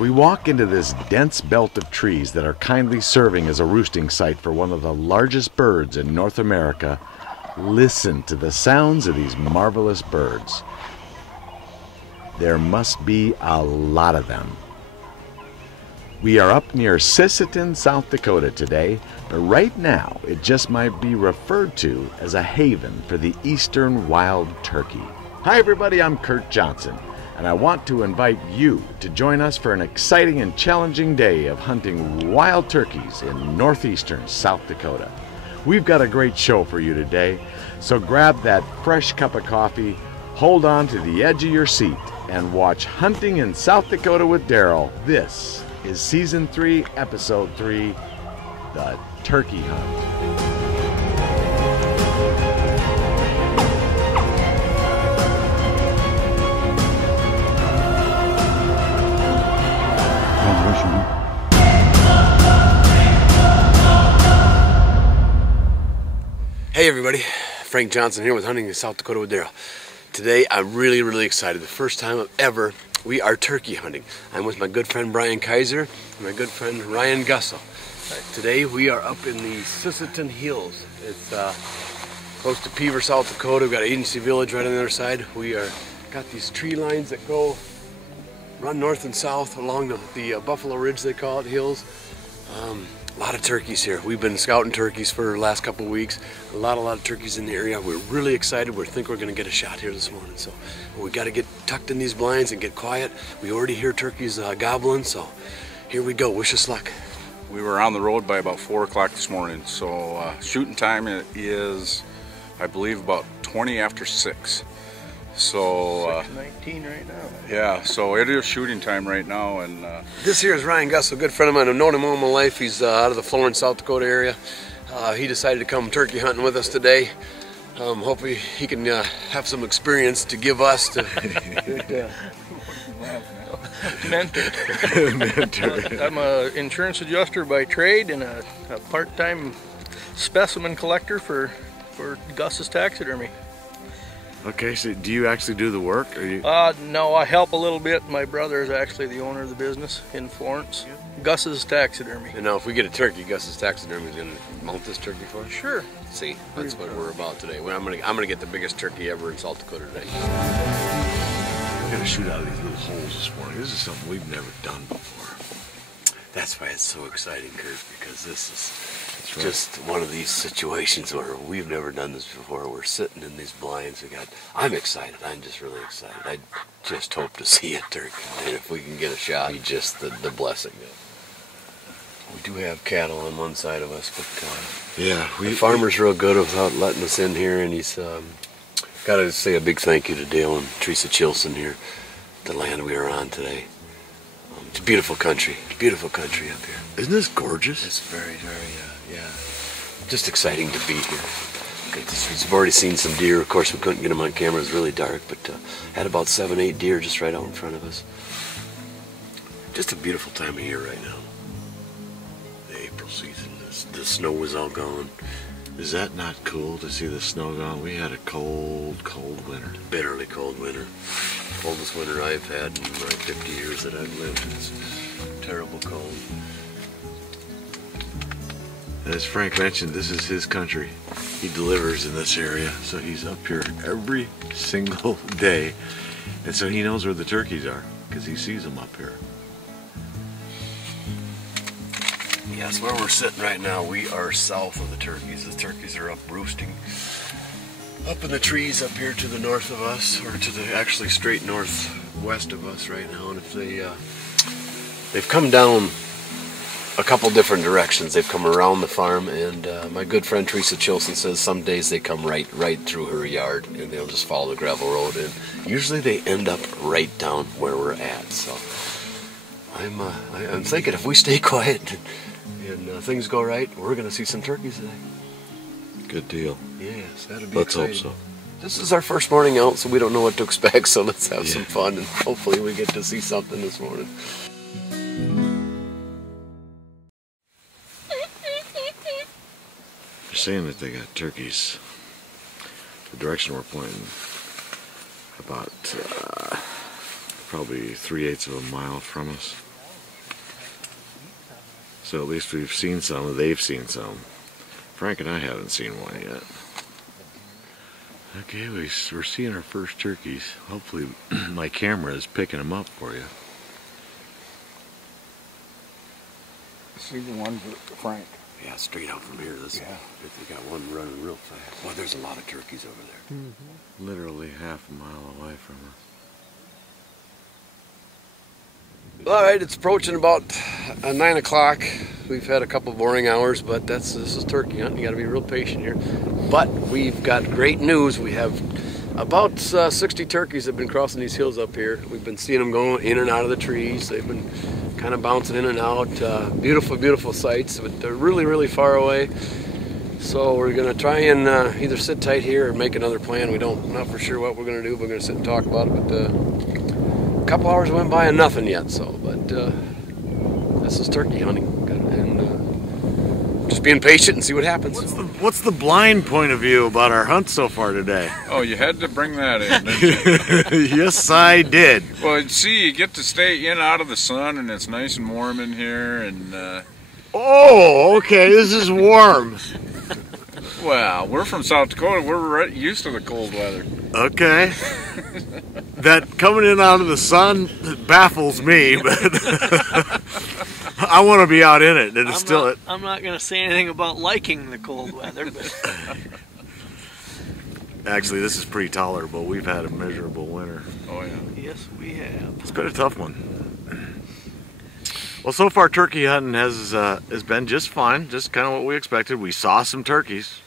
we walk into this dense belt of trees that are kindly serving as a roosting site for one of the largest birds in North America, listen to the sounds of these marvelous birds. There must be a lot of them. We are up near Sisseton, South Dakota today, but right now it just might be referred to as a haven for the eastern wild turkey. Hi everybody, I'm Kurt Johnson, and I want to invite you to join us for an exciting and challenging day of hunting wild turkeys in northeastern South Dakota. We've got a great show for you today, so grab that fresh cup of coffee, hold on to the edge of your seat, and watch Hunting in South Dakota with Daryl. This is Season 3, Episode 3, The Turkey Hunt. Hey everybody, Frank Johnson here with Hunting in South Dakota with Daryl. Today I'm really excited. The first time ever we are turkey hunting. I'm with my good friend Brian Kaiser and my good friend Ryan Gussel. Today we are up in the Sisseton Hills. It's close to Peaver, South Dakota. We've got Agency Village right on the other side. We got these tree lines that run north and south along the Buffalo Ridge, they call it, hills. A lot of turkeys here. We've been scouting turkeys for the last couple of weeks. A lot of turkeys in the area. We're really excited. We think we're going to get a shot here this morning. So we got to get tucked in these blinds and get quiet. We already hear turkeys gobbling. So here we go. Wish us luck. We were on the road by about 4 o'clock this morning. So shooting time is, I believe, about 20 after 6. So 6:19 right now. Yeah, so it is shooting time right now, and this here is Ryan Gussel, a good friend of mine. I've known him all my life. He's out of the Florence, South Dakota area. He decided to come turkey hunting with us today. Hopefully he can have some experience to give us to mentor. I'm an insurance adjuster by trade and a part-time specimen collector for Gus's Taxidermy. Okay, so do you actually do the work? Or you... No, I help a little bit. My brother is actually the owner of the business in Florence. Yeah. Gus's Taxidermy. And now if we get a turkey, Gus's Taxidermy is going to mount this turkey for us? Sure. See, that's what we're about today. I'm gonna get the biggest turkey ever in South Dakota today. We're going to shoot out of these little holes this morning. This is something we've never done before. That's why it's so exciting, Kurt, because this is just one of these situations where we've never done this before. We're sitting in these blinds. I'm excited. I'm just really excited. I just hope to see a turkey, and if we can get a shot, it'd be just the blessing. We do have cattle on one side of us, but yeah, the farmer's real good without letting us in here, and he's got to say a big thank you to Dale and Teresa Chilson here, the land we are on today. It's a beautiful country. It's a beautiful country up here. Isn't this gorgeous? It's very, yeah. Just exciting to be here. We've already seen some deer. Of course, we couldn't get them on camera. It was really dark, but had about 7, 8 deer just right out in front of us. Just a beautiful time of year right now. The April season. The snow is all gone. Is that not cool to see the snow gone? We had a cold winter. Bitterly cold winter. Coldest winter I've had in my 50 years that I've lived. It's terrible cold. As Frank mentioned, this is his country. He delivers in this area, so he's up here every single day. And so he knows where the turkeys are, because he sees them up here. Yes, where we're sitting right now, we are south of the turkeys. The turkeys are up roosting up in the trees up here to the north of us, or to the actually straight northwest of us right now. And if they've come down a couple different directions. They've come around the farm, and my good friend Teresa Chilson says some days they come right through her yard, and they'll just follow the gravel road, and usually they end up right down where we're at. So I'm thinking if we stay quiet and things go right, we're going to see some turkeys today. Good deal. Yes, that'll be Let's exciting. hope so. This is our first morning out, so we don't know what to expect, so let's have some fun, and hopefully we get to see something this morning. They're saying that they got turkeys. The direction we're pointing, about probably 3/8 of a mile from us. So at least we've seen some, and they've seen some. Frank and I haven't seen one yet. Okay, we're seeing our first turkeys. Hopefully my camera is picking them up for you. See the one for Frank. Yeah, straight out from here. If they got one running real fast. Well, there's a lot of turkeys over there. Mm-hmm. Literally half a mile away from us. All right, it's approaching about 9 o'clock. We've had a couple boring hours, but this is turkey hunting. You got to be real patient here. But we've got great news. We have about 60 turkeys have been crossing these hills up here. We've been seeing them going in and out of the trees. They've been kind of bouncing in and out. Beautiful, beautiful sights, but they're really, really far away. So we're gonna try and either sit tight here or make another plan. Not for sure what we're gonna do. We're gonna sit and talk about it, but a couple hours went by and nothing yet. So, but this is turkey hunting, and just being patient and see what happens. What's the blind point of view about our hunt so far today? Oh, you had to bring that in, didn't you? Yes, I did. Well, see, you get to stay in out of the sun, and it's nice and warm in here, and oh, okay, this is warm. well, we're from South Dakota. We're used to the cold weather. Okay. That coming in out of the sun baffles me, but I want to be out in it and distill it. I'm not going to say anything about liking the cold weather, but actually, this is pretty tolerable. We've had a miserable winter. Oh yeah. yes, we have. It's been a tough one. Well, so far turkey hunting has been just fine, just kind of what we expected. We saw some turkeys.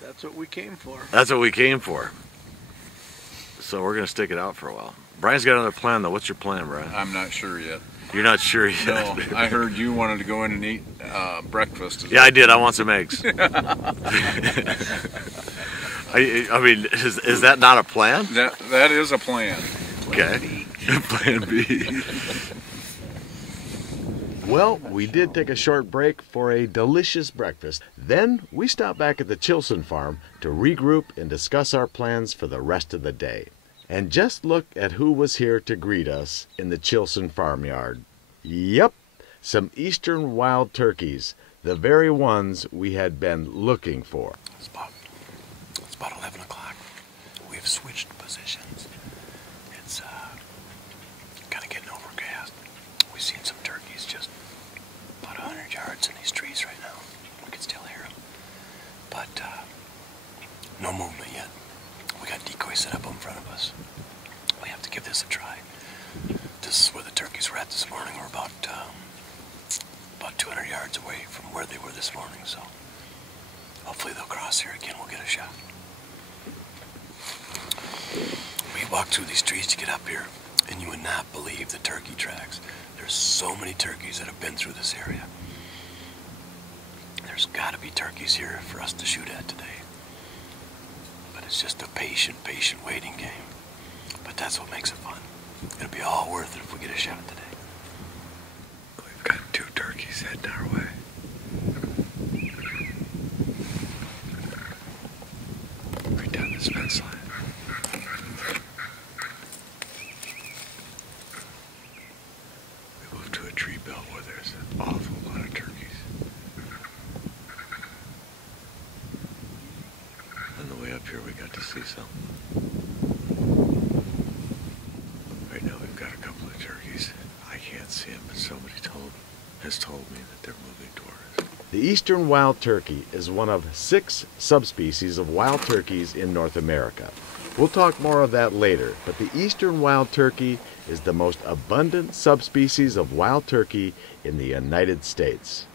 That's what we came for. That's what we came for. So we're gonna stick it out for a while. Brian's got another plan though. What's your plan, Brian? I'm not sure yet. You're not sure yet? No, I heard you wanted to go in and eat breakfast. Yeah, I did. I want some eggs. I mean, is that not a plan? That is a plan. Okay. Plan B. Well, we did take a short break for a delicious breakfast. Then we stopped back at the Chilson farm to regroup and discuss our plans for the rest of the day. And just look at who was here to greet us in the Chilson farmyard. Yep, some eastern wild turkeys, the very ones we had been looking for. It's about 11 o'clock. We've switched positions. It's kind of getting overcast. We've seen some turkeys just about 100 yards in these trees right now. We can still hear them. But no movement yet. We got decoys set up in front of us. We have to give this a try. This is where the turkeys were at this morning. We're about 200 yards away from where they were this morning, so hopefully they'll cross here again. We'll get a shot. We walked through these trees to get up here, and you would not believe the turkey tracks. There's so many turkeys that have been through this area. There's got to be turkeys here for us to shoot at today. But it's just a patient waiting game. But that's what makes it fun. It'll be all worth it if we get a shot today. We've got 2 turkeys heading our way. Right down this fence line. We moved to a tree belt where there's an awful lot of turkeys. On the way up here we got to see some. Right now we've got a couple of turkeys. I can't see them, but somebody has told me that they're moving toward us. The eastern wild turkey is one of 6 subspecies of wild turkeys in North America. We'll talk more of that later, but the eastern wild turkey is the most abundant subspecies of wild turkey in the United States.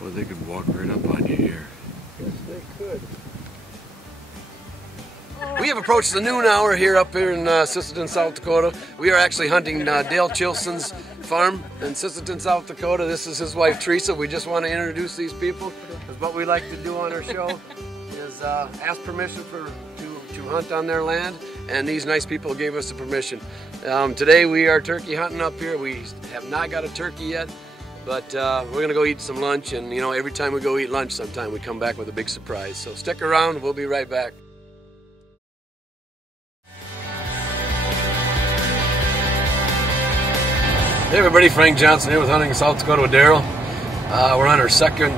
Boy, they could walk right up on you here. Yes, they could. We have approached the noon hour here up here in Sisseton, South Dakota. We are actually hunting Dale Chilson's farm in Sisseton, South Dakota. This is his wife, Teresa. We just want to introduce these people. Because what we like to do on our show is ask permission to hunt on their land, and these nice people gave us the permission. Today we are turkey hunting up here. We have not got a turkey yet, but we're going to go eat some lunch, and you know, every time we go eat lunch, sometime we come back with a big surprise. So stick around, we'll be right back. Hey everybody, Frank Johnson here with Hunting in South Dakota with Daryl. We're on our second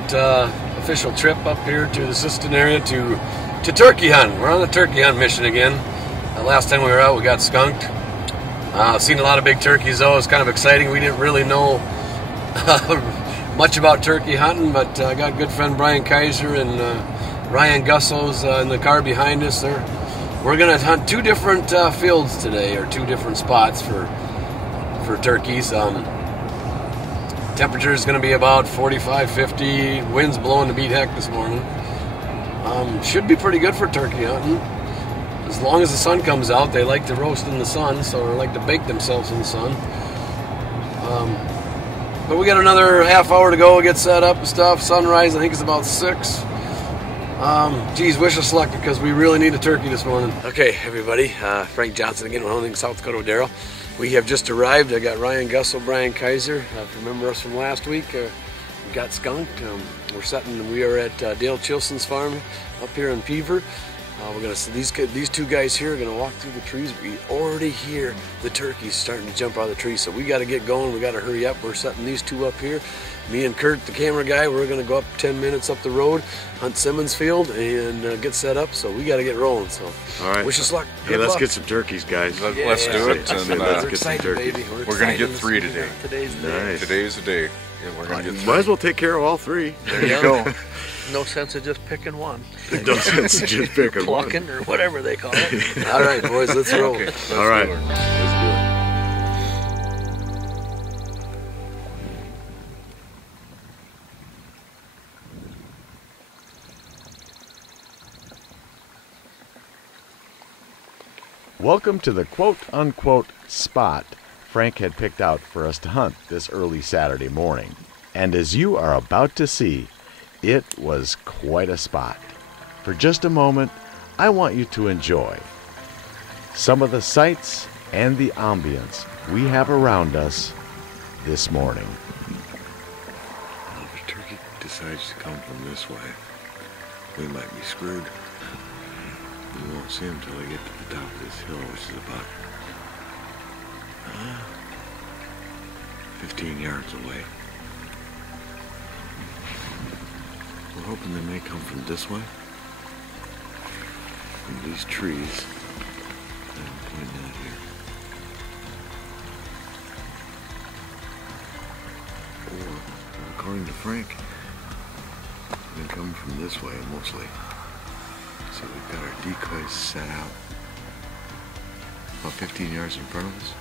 official trip up here to the Siston area to turkey hunt. We're on the turkey hunt mission again. Last time we were out we got skunked. Seen a lot of big turkeys though. It's kind of exciting. We didn't really know much about turkey hunting, but I got good friend Brian Kaiser and Ryan Gusso's in the car behind us. We're going to hunt two different fields today, or two different spots for turkeys. Temperature is going to be about 45, 50. Wind's blowing to beat heck this morning. Should be pretty good for turkey hunting. As long as the sun comes out, they like to roast in the sun, so they like to bake themselves in the sun. But we got another half hour to go, get set up and stuff. Sunrise, I think, is about 6. Geez, wish us luck because we really need a turkey this morning. Okay, everybody, Frank Johnson again, we're hunting South Dakota with Daryl. We have just arrived. I got Ryan Gusso, Brian Kaiser. If you remember us from last week, we got skunked. We are at Dale Chilson's farm up here in Peaver. We're gonna see these two guys here are gonna walk through the trees. We already hear the turkeys starting to jump out of the trees, so we got to get going. We got to hurry up. We're setting these two up here. Me and Kurt, the camera guy, we're gonna go up 10 minutes up the road, hunt Simmons Field, and get set up. So we got to get rolling. So, all right. Wish us luck. Hey, let's get some turkeys, guys. Let's do it. And, let's get some turkeys. We're gonna get 3 today. Today's the day. Nice. Today's the day. Yeah, we're gonna get 3. Might as well take care of all 3. There you go. No sense of just picking one. No sense of just picking one. Plucking or whatever they call it. All right, boys, let's roll. Okay, let's All right. do it. Welcome to the quote-unquote spot Frank had picked out for us to hunt this early Saturday morning. And as you are about to see, it was quite a spot. For just a moment, I want you to enjoy some of the sights and the ambience we have around us this morning. Well, if a turkey decides to come from this way, we might be screwed. We won't see him until we get to the top of this hill, which is about 15 yards away. We're hoping they may come from this way, from these trees. I'm pointing out here. Or, according to Frank, they come from this way mostly. So we've got our decoys set out about 15 yards in front of us.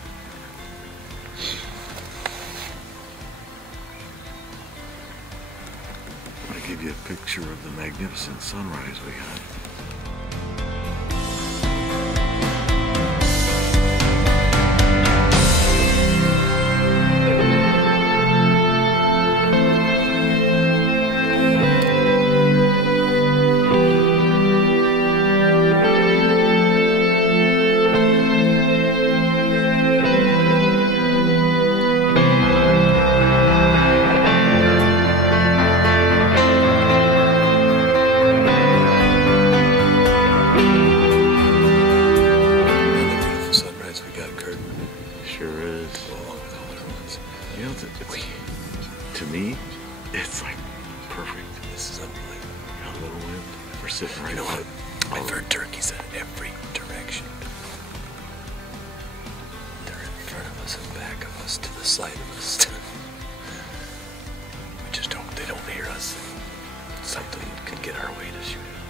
I'm going to give you a picture of the magnificent sunrise we had. To me, it's like perfect. This is unbelievable. Got a little wind. We're sitting right You know on what? it. I've heard turkeys in every direction. They're in front of us and back of us, to the side of us. They don't hear us. Something could get our way to shoot it.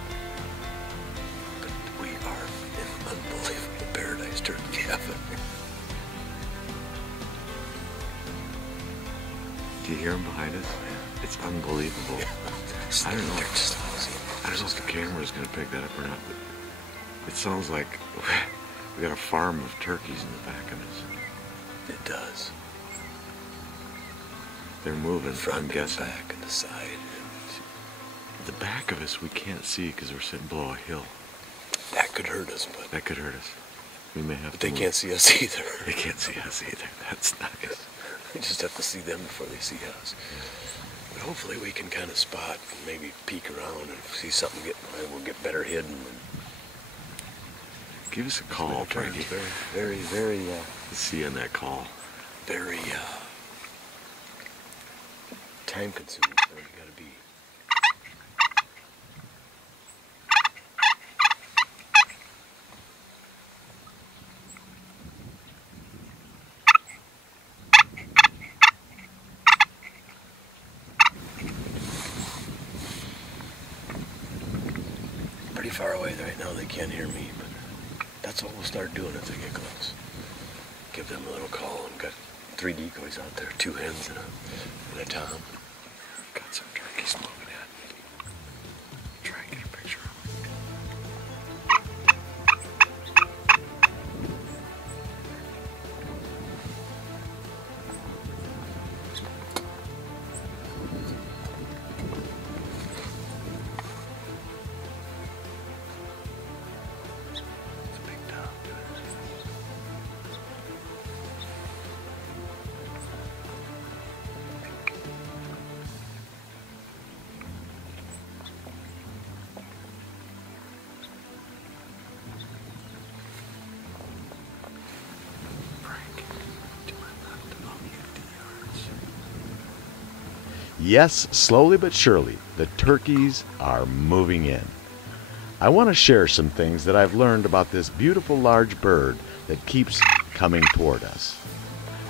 But we are in unbelievable paradise turkey heaven. Do you hear them behind us? It's unbelievable. I don't know. They're just lousy. I don't know if the camera's going to pick that up or not, but it sounds like we got a farm of turkeys in the back of us. It does. They're moving, Front I'm and guessing. back and the side. The back of us we can't see because we're sitting below a hill. That could hurt us, but That could hurt us. We may have but to they move. can't see us either. They can't see us either. That's nice. We just have to see them before they see us. But hopefully we can kind of spot and maybe peek around and see something we'll get better hidden. And Give us a call, Frankie. very, See you on that call. very time consuming, so you gotta be. Pretty far away right now, they can't hear me, but that's what we'll start doing if they get close. Give them a little call. I've got 3 decoys out there, 2 hens and a tom. Got some turkeys moving in. Try and get a picture of them. It's a big tom. Yes, slowly but surely, the turkeys are moving in. I want to share some things that I've learned about this beautiful large bird that keeps coming toward us.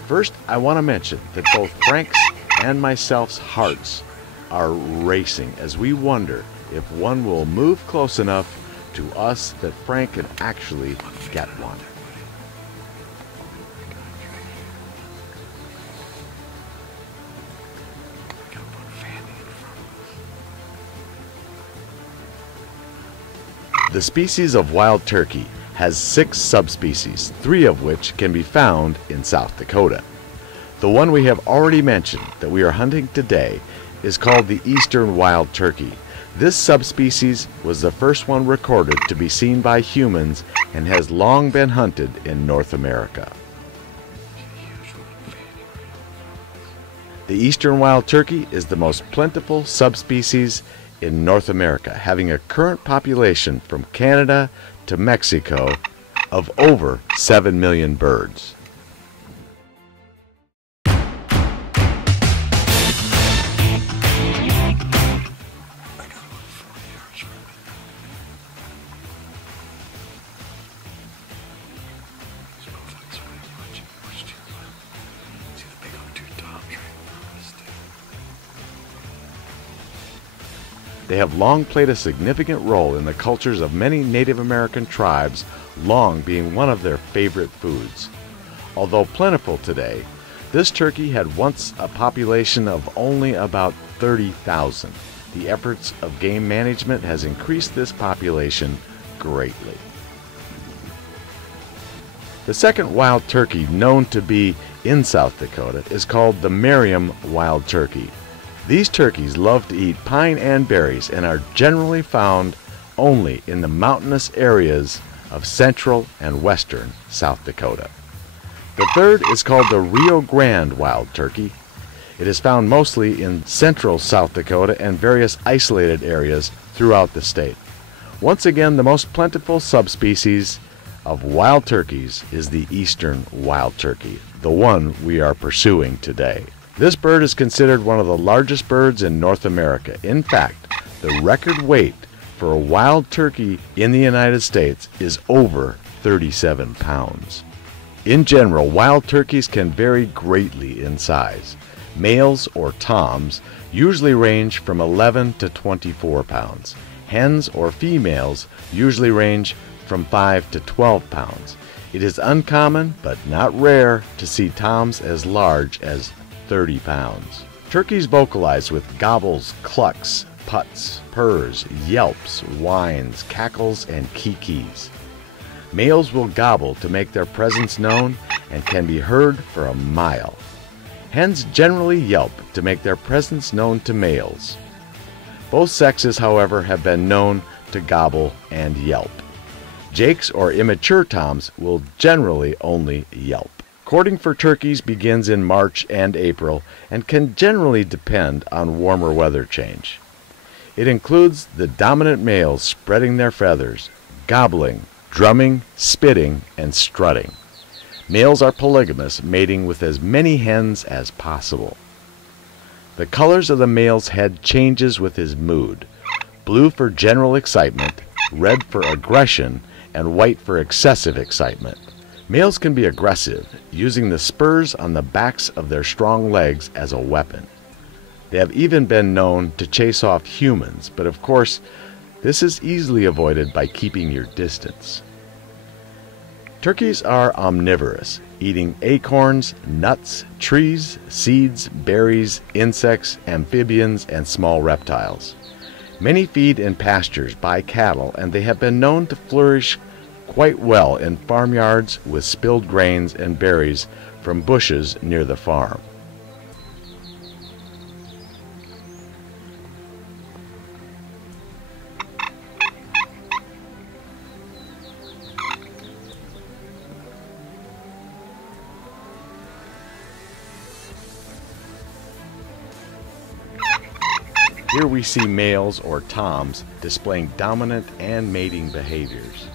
First, I want to mention that both Frank's and myself's hearts are racing as we wonder if one will move close enough to us that Frank can actually get one. The species of wild turkey has 6 subspecies, 3 of which can be found in South Dakota. The one we have already mentioned that we are hunting today is called the eastern wild turkey. This subspecies was the first one recorded to be seen by humans and has long been hunted in North America. The eastern wild turkey is the most plentiful subspecies in North America, having a current population from Canada to Mexico of over 7 million birds. They have long played a significant role in the cultures of many Native American tribes, long being one of their favorite foods. Although plentiful today, this turkey had once a population of only about 30,000. The efforts of game management has increased this population greatly. The second wild turkey known to be in South Dakota is called the Merriam wild turkey. These turkeys love to eat pine and berries and are generally found only in the mountainous areas of central and western South Dakota. The third is called the Rio Grande wild turkey. It is found mostly in central South Dakota and various isolated areas throughout the state. Once again, the most plentiful subspecies of wild turkeys is the eastern wild turkey, the one we are pursuing today. This bird is considered one of the largest birds in North America. In fact, the record weight for a wild turkey in the United States is over 37 pounds. In general, wild turkeys can vary greatly in size. Males or toms usually range from 11 to 24 pounds. Hens or females usually range from 5 to 12 pounds. It is uncommon, but not rare, to see toms as large as 30 pounds. Turkeys vocalize with gobbles, clucks, puts, purrs, yelps, whines, cackles, and kikis. Males will gobble to make their presence known and can be heard for a mile. Hens generally yelp to make their presence known to males. Both sexes, however, have been known to gobble and yelp. Jakes or immature toms will generally only yelp. Courting for turkeys begins in March and April and can generally depend on warmer weather change. It includes the dominant males spreading their feathers, gobbling, drumming, spitting, and strutting. Males are polygamous, mating with as many hens as possible. The colors of the male's head changes with his mood. Blue for general excitement, red for aggression, and white for excessive excitement. Males can be aggressive, using the spurs on the backs of their strong legs as a weapon. They have even been known to chase off humans, but of course, this is easily avoided by keeping your distance. Turkeys are omnivorous, eating acorns, nuts, trees, seeds, berries, insects, amphibians, and small reptiles. Many feed in pastures by cattle, and they have been known to flourish quite well in farmyards with spilled grains and berries from bushes near the farm. Here we see males or toms displaying dominant and mating behaviors.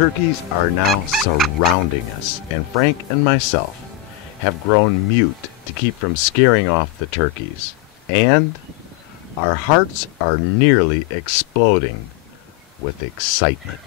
Turkeys are now surrounding us, and Frank and myself have grown mute to keep from scaring off the turkeys. And our hearts are nearly exploding with excitement.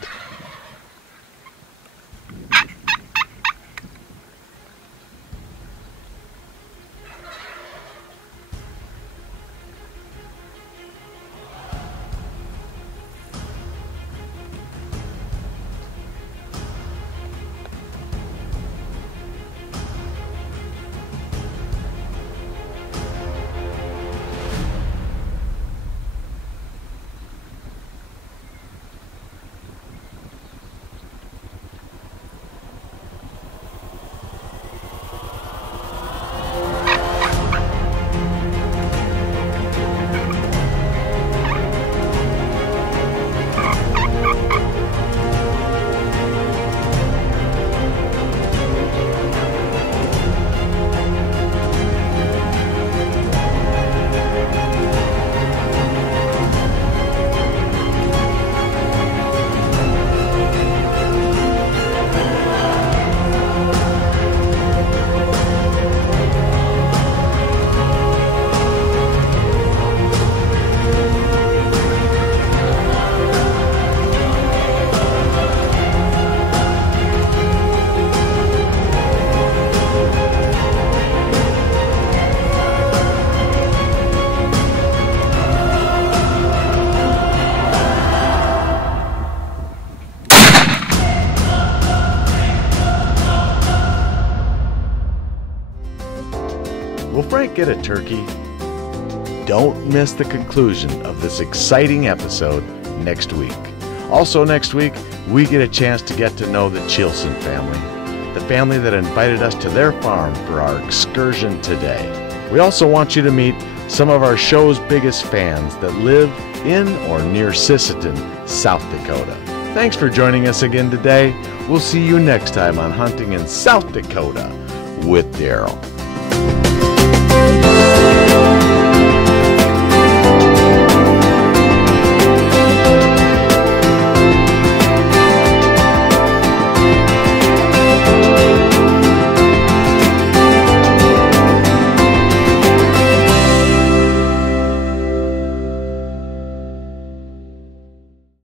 Will Frank get a turkey? Don't miss the conclusion of this exciting episode next week. Also next week, we get a chance to get to know the Chilson family, the family that invited us to their farm for our excursion today. We also want you to meet some of our show's biggest fans that live in or near Sisseton, South Dakota. Thanks for joining us again today. We'll see you next time on Hunting in South Dakota with Daryl.